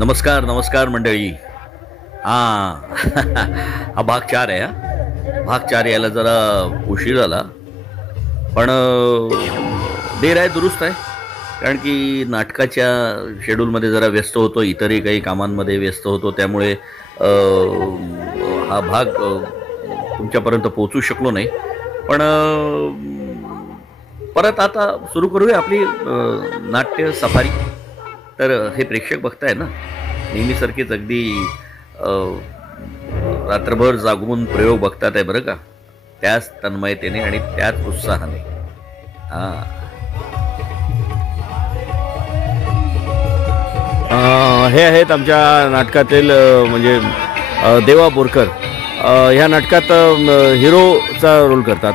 नमस्कार नमस्कार मंडळी. हां हा भाग 4 आहे. हा भाग 4 यायला जरा उशीर झाला, पण देर आहे दुरुस्त आहे. कारण की नाटकाच्या शेड्यूलमध्ये जरा व्यस्त होतो, इतरही काही कामांमध्ये व्यस्त होतो, त्यामुळे हा भाग तुमच्यापर्यंत पोहोचू शकलो नाही. पण परत आता सुरू करूया आपली नाट्य सफारी. तर हे प्रेक्षक बघताय ना, नेहमीसारखीच अगदी रात्रभर जागून प्रयोग बघतात आहे बरं का, त्याच तन्मयतेने आणि त्याच उत्साहाने. हे आहेत आमच्या नाटकातील म्हणजे देवा बोरकर. ह्या नाटकात हिरोचा रोल करतात.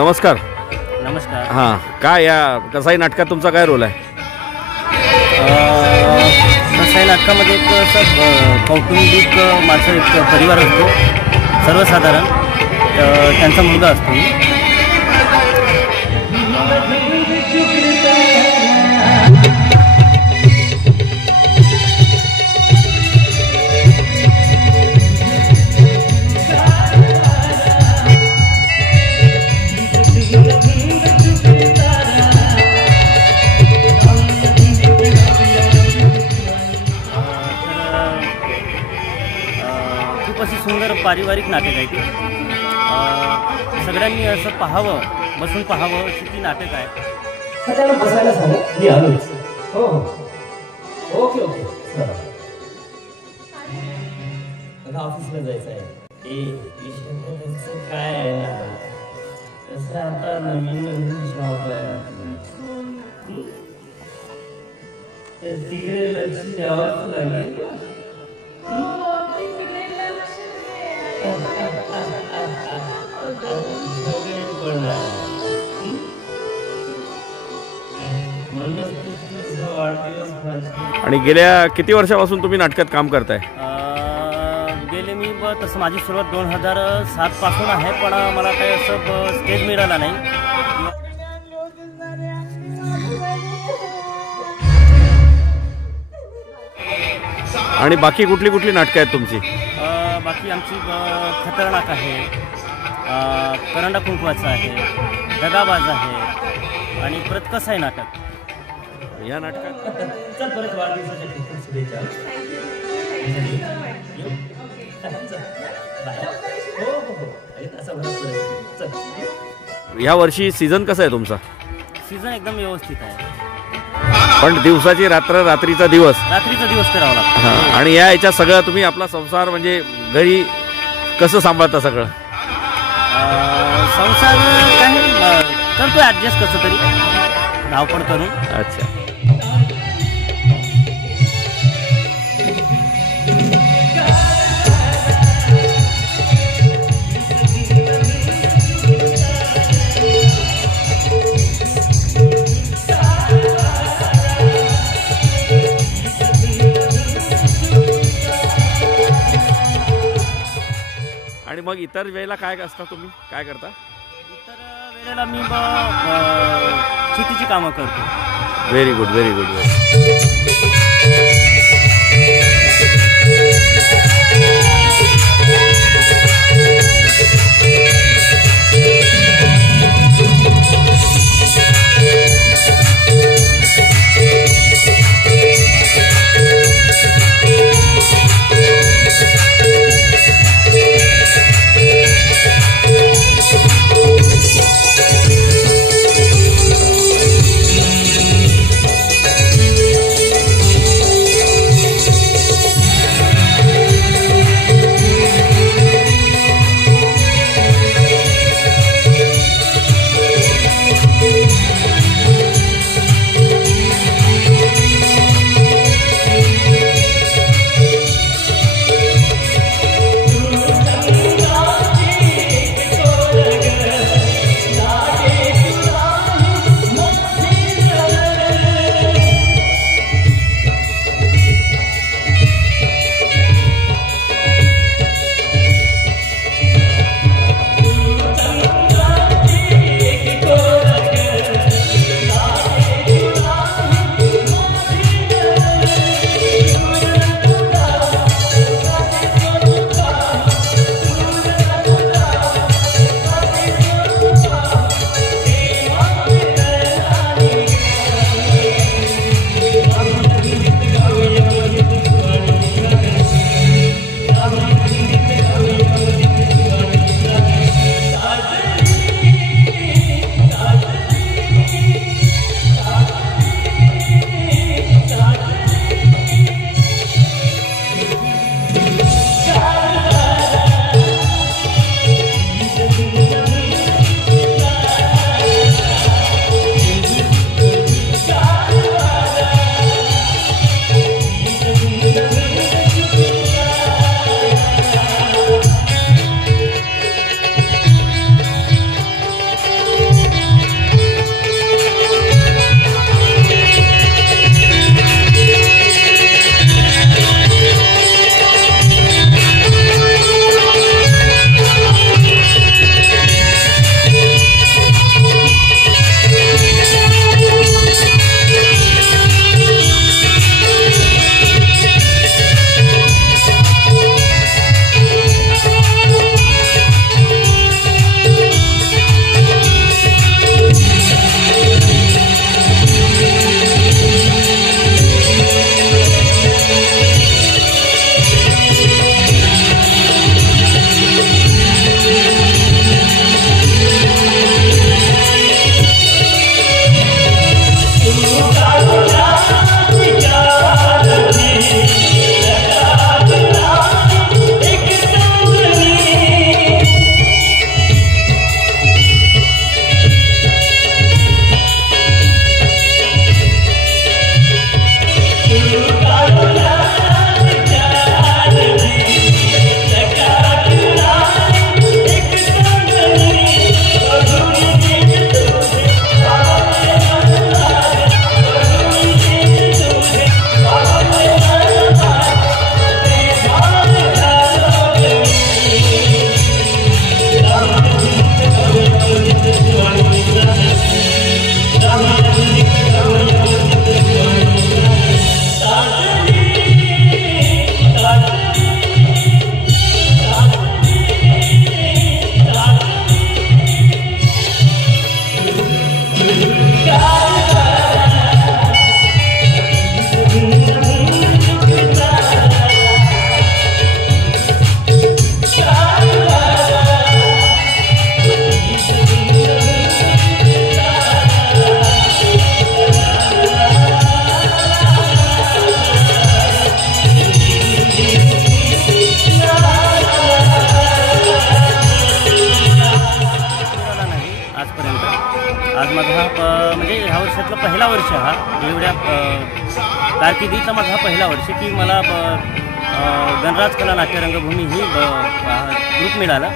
नमस्कार. नमस्कार. हां, काय या कसाही नाटकात तुमचा काय रोल आहे? कसाई नाटकामध्ये एक असं कौटुंबिक माणसं, एक परिवार असतो सर्वसाधारण, त्यांचा मुलगा असतो. खूप अशी सुंदर पारिवारिक नाटक आहे ती. सगळ्यांनी असं पाहावं, बसून पाहावं अशी ती नाटक आहे. सगळ्यांना बसायला सांगा, मी आलोच. हो हो, ओके ओके. आता ऑफिसला जायचं आहे. काय आहे ना, तसं आता नवीन शॉप आहे, तिकडे लक्ष द्यावंच लागेल. आणि गेल्या किती वर्षापासून तुम्ही नाटकात काम करताय? गेले मी तसं माझी सुरुवात 2007 पासून आहे, पण मला काही असं स्टेज मिळाला नाही. आणि बाकी कुठली कुठली नाटकं आहेत तुमची? बाकी आमची खतरनाक आहे, करंडा कुंकवाचा आहे, दगाबाज आहे आणि परत कसाई नाटक. या नाटकात चल परत वाढदिवसाच्या खूप शुभेच्छा. हो हो हो, या वर्षी सीझन कसा आहे तुमचा? सीझन एकदम व्यवस्थित आहे, पण दिवसाची रात्र, रात्रीचा दिवस करावा लागतो. हां. आणि याच्या सगळं तुम्ही आपला संसार म्हणजे घरी कसं सांभाळता सगळं? संसार काही करतो ॲडजस्ट कसं तरी, धावपळ करून. अच्छा. आणि मग इतर वेळेला काय असता, तुम्ही काय करता? इतर वेळेला मी शेतीची कामं करतो. Very good, very good. पहिला वर्ष हा एवढ्या कारकिर्दीचा माझा हा पहिला वर्ष की मला गणराज कला नाट्य रंगभूमी ही ग्रुप मिळाला.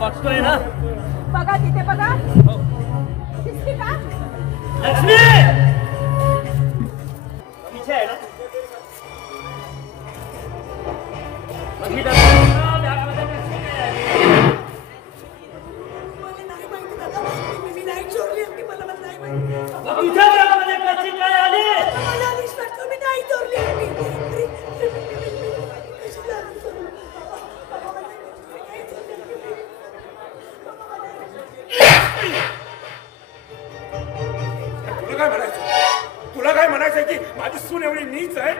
बघतोय ना, बघा तिथे बघा. दिसते का लक्ष्मी? पीछे आहे ना. तुला काय म्हणायचं की माझी सून एवढी नीच आहे?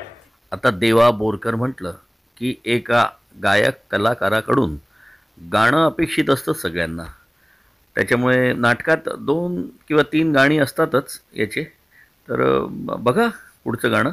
आता देवा बोरकर म्हटलं की एका गायक कलाकाराकडून गाणं अपेक्षित असतं सगळ्यांना. त्याच्यामुळे नाटकात 2 किंवा 3 गाणी असतातच याचे. तर बघा पुढचं गाणं.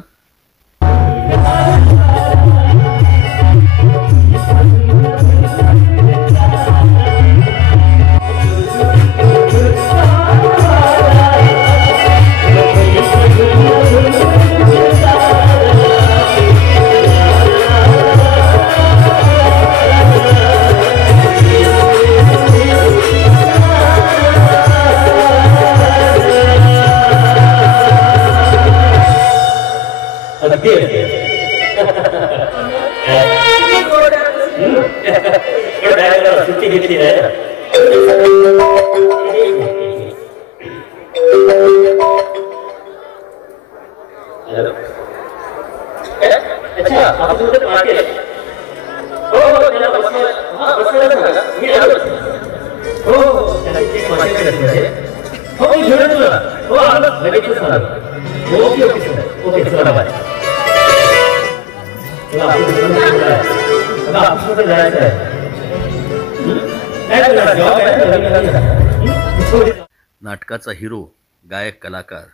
नाटकाचा हिरो गायक कलाकार,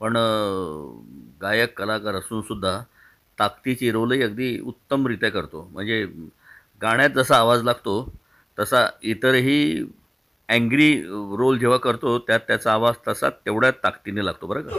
पण गायक कलाकार असून सुद्धा ताकदीची रोलही अगदी उत्तमरित्या करतो. म्हणजे गाण्यात जसा आवाज लागतो तसा इतरही अँग्री रोल जेव्हा करतो त्यात त्याचा आवाज तसा तेवढ्याच ताकदीने लागतो बरं का.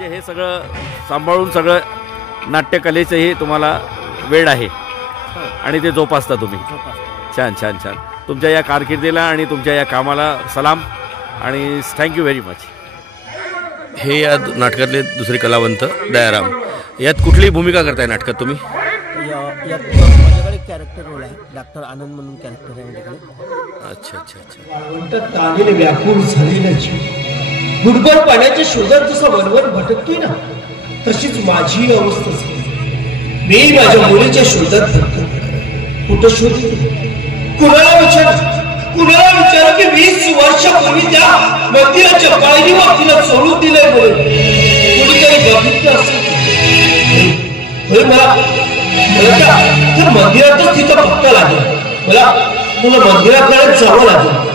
हे सगळं सांभाळून सगळं नाट्यकलेचंही तुम्हाला वेळ आहे आणि ते जोपासता तुम्ही. छान छान छान. तुमच्या या कारकिर्दीला आणि तुमच्या या कामाला सलाम आणि थँक्यू व्हेरी मच. हे या नाटकातले दुसरे कलावंत दयाराम. यात कुठली भूमिका करताय नाटकात तुम्ही? यात माझ्याकडे कॅरेक्टर रोल आहे, डॉक्टर आनंद म्हणून कॅरेक्टर आहे माझ्याकडे. अच्छा अच्छा अच्छा. तानेने व्याकुळ झालेला जीव गुडभर पाण्याच्या शोधात जसा वरवर भटकतोय ना, तशीच माझी अवस्था झाली. मी माझ्या मुलीच्या शोधात कुठं शोधतो, कुणाला विचार की 20 वर्षापूर्वी त्या मंदिराच्या पायरीवर तिला सोडून दिलंय म्हणून कोणीतरी बघितलं असेल. मला त्या मंदिरातच तिचा पत्ता लागेल. मला मंदिराकडे जावं लागेल.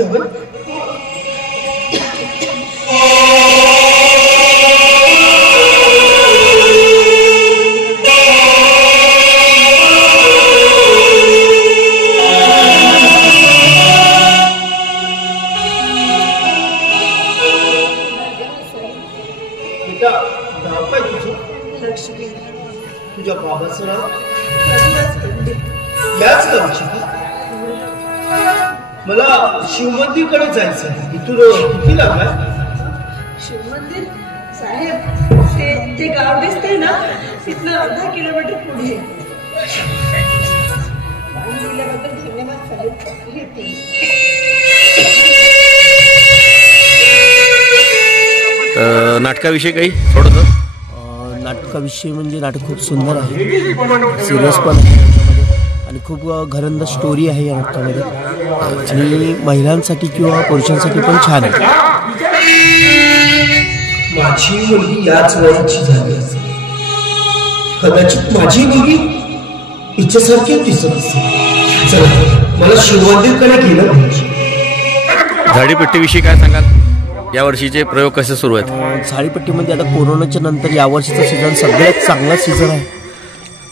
पाणी हवं. नाव काय तुझं? लक्ष्मी. तुझ्या बाबाचं नाव? याच गावची का? मला शिवमंदिरकडे जायचं आहे. इथून किती लांब आहे? शिवमंदिर साहेब, ते गाव दिसते ना, तिथनं 10 किलोमीटर पुढे. पाणी दिल्याबद्दल धन्यवाद साहेब. येते. नाटकाविषयी काही थोडंसं? नाटकाविषयी म्हणजे नाटक खूप सुंदर आहे, सिरियस पण आहे त्याच्यामध्ये, आणि खूप घरंदाज स्टोरी आहे या नाटकामध्ये, आणि महिलांसाठी किंवा पुरुषांसाठी पण छान आहे. माझी मुलगी याच वयाची झाली असेल. कदाचित माझी मुलगी हिच्यासारखी दिसत असेल. चला, मला शिवमंदिरकडे गेलं पाहिजे. झाडीपट्टीविषयी काय सांगाल? या वर्षीचे प्रयोग कसे सुरू आहेत? झाडीपट्टीमध्ये आता कोरोनाच्या नंतर यावर्षीचा सीझन सगळ्यात चांगला सीझन आहे,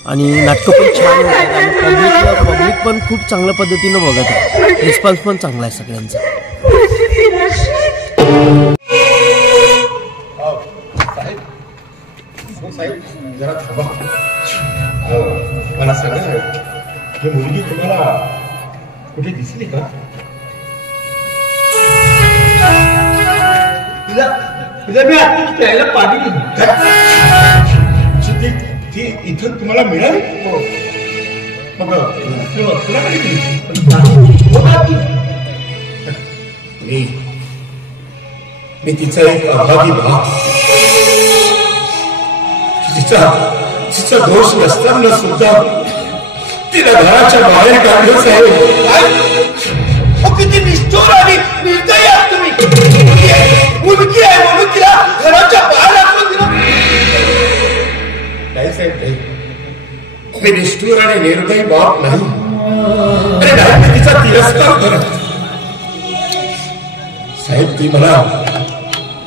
आणि नाटकं पण छान होत आहेत, आणि पब्लिक पण खूप चांगल्या पद्धतीनं बघत आहे. रिस्पॉन्स पण चांगला आहे सगळ्यांचा. जरा थांबा. मला सांगा, ही मुलगी तुम्हाला कुठे दिसली का? तिला मी आता प्यायला पाणी दिलं. ती इथं तुम्हाला मिळाली? हो. मग तुला कधी दिली? मी तिचा एक अभागी भाग. तिचा दोष नसताना सुद्धा तिला घराच्या बाहेर काढलं साहेब. किती निष्ठुर आणि निर्दयी आहात तुम्ही. मुलगी आहे म्हणून तिला घराच्या बाहेर टाकून दिलं. नाही साहेब, नाही. मी निष्ठुर आणि निर्दयी बाप नाही. अरे नाही, मी तिचा तिरस्कार करत. साहेब, ती मला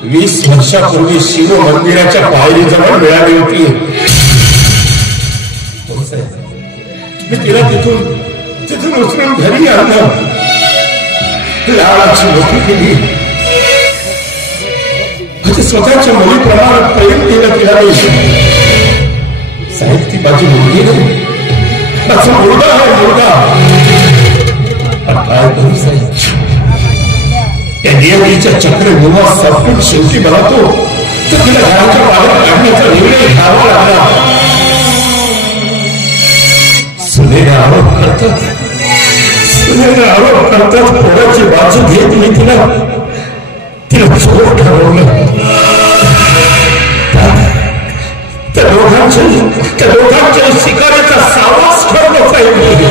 20 वर्षापूर्वी शिव मंदिराच्या पायरीजवळ मिळाली होती. हो साहेब, मी तिला तिथून उचलून घरी आणलं. लाडाची मोठी केली. स्वतःच्या मुलीप्रमाणे प्रेम केलं तिला मी. साहेब, ती माझी मुलगी नाही, माझा मुलगा आहे, मुलगा. काय करू साहेब, त्या नियतीच्या चक्रव्यूहात सपटून शेवटी मला तो तिला घराच्या बाहेर काढण्याचा निर्णय घ्यावा लागला. सुनेला आरोप करतात, कोणाची बाजू घेत मी तिला चोर ठरवलं. त्या दोघांच्या शिकारीचा सावास ठरवलं पाहिजे.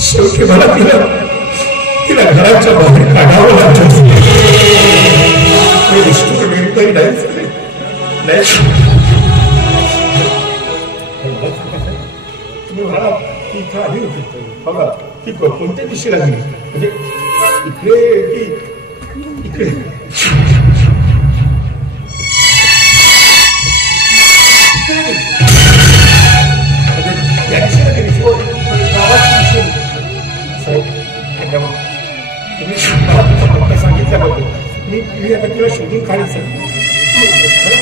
शेवटी मला तिला घराच्या बाहेर काढावं लागतं. निर्णय नाही. इथं आली होती बघा, ती कोणत्या दिशेला गेली? म्हणजे इकडे की इकडे? तुम्ही सांगितल्याबद्दल मी आता तिला शोधून काढायचं.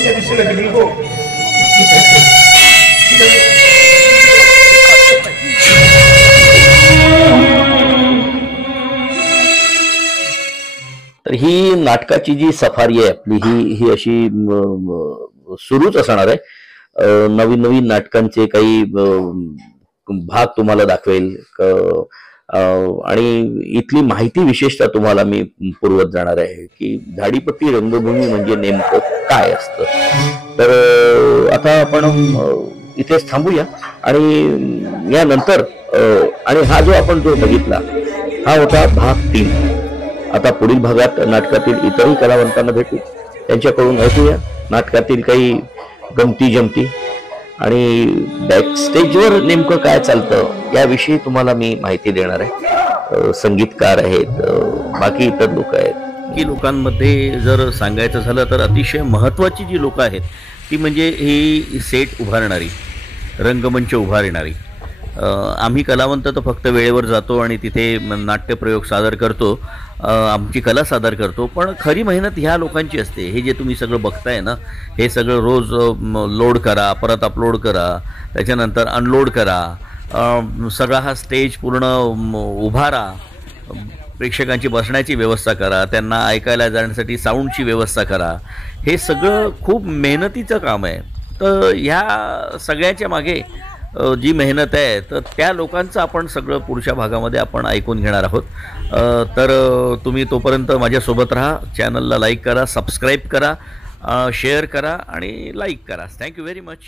त्या दिशेला गेली. हो, तर ही नाटकाची जी सफारी आहे आपली, ही अशी सुरूच असणार आहे. नवीन नवीन नाटकांचे काही भाग तुम्हाला दाखवेल, आणि इथली माहिती विशेषतः तुम्हाला मी पुरवत जाणार आहे की झाडीपट्टी रंगभूमी म्हणजे नेमकं काय असतं. तर आता आपण इथेच थांबूया, आणि यानंतर आणि हा जो आपण जो बघितला हा होता भाग 3. आता पुढील भागात नाटकातील इतरही कलावंतांना भेटू, त्यांच्याकडून ऐकूया नाटकातील काही गमती जमती, आणि बॅकस्टेजवर नेमकं काय चालतं याविषयी तुम्हाला मी माहिती देणार आहे. संगीतकार आहेत, बाकी इतर लोक आहेत की लोकांमध्ये जर सांगायचं झालं तर अतिशय महत्त्वाची जी लोकं आहेत ती म्हणजे ही सेट उभारणारी, रंगमंच उभारणारी. आम्ही कलावंत तर फक्त वेळेवर जातो आणि तिथे नाट्यप्रयोग सादर करतो, आमची कला सादर करतो, पण खरी मेहनत ह्या लोकांची असते. हे जे तुम्ही सगळं बघताय ना, हे सगळं रोज लोड करा, परत अपलोड करा, त्याच्यानंतर अनलोड करा, सगळा हा स्टेज पूर्ण उभारा, प्रेक्षकांची बसण्याची व्यवस्था करा, त्यांना ऐकायला जाण्यासाठी साऊंडची व्यवस्था करा. हे सगळं खूप मेहनतीचं काम आहे. तर ह्या सगळ्याच्या मागे जी मेहनत आहे तर त्या लोकांचं आपण सगळं पुढच्या भागामध्ये आपण ऐकून घेणार आहोत. तर तुम्ही तोपर्यंत माझ्यासोबत राहा. चॅनलला लाईक करा, सबस्क्राईब करा, शेअर करा आणि लाईक करा. Thank you very much.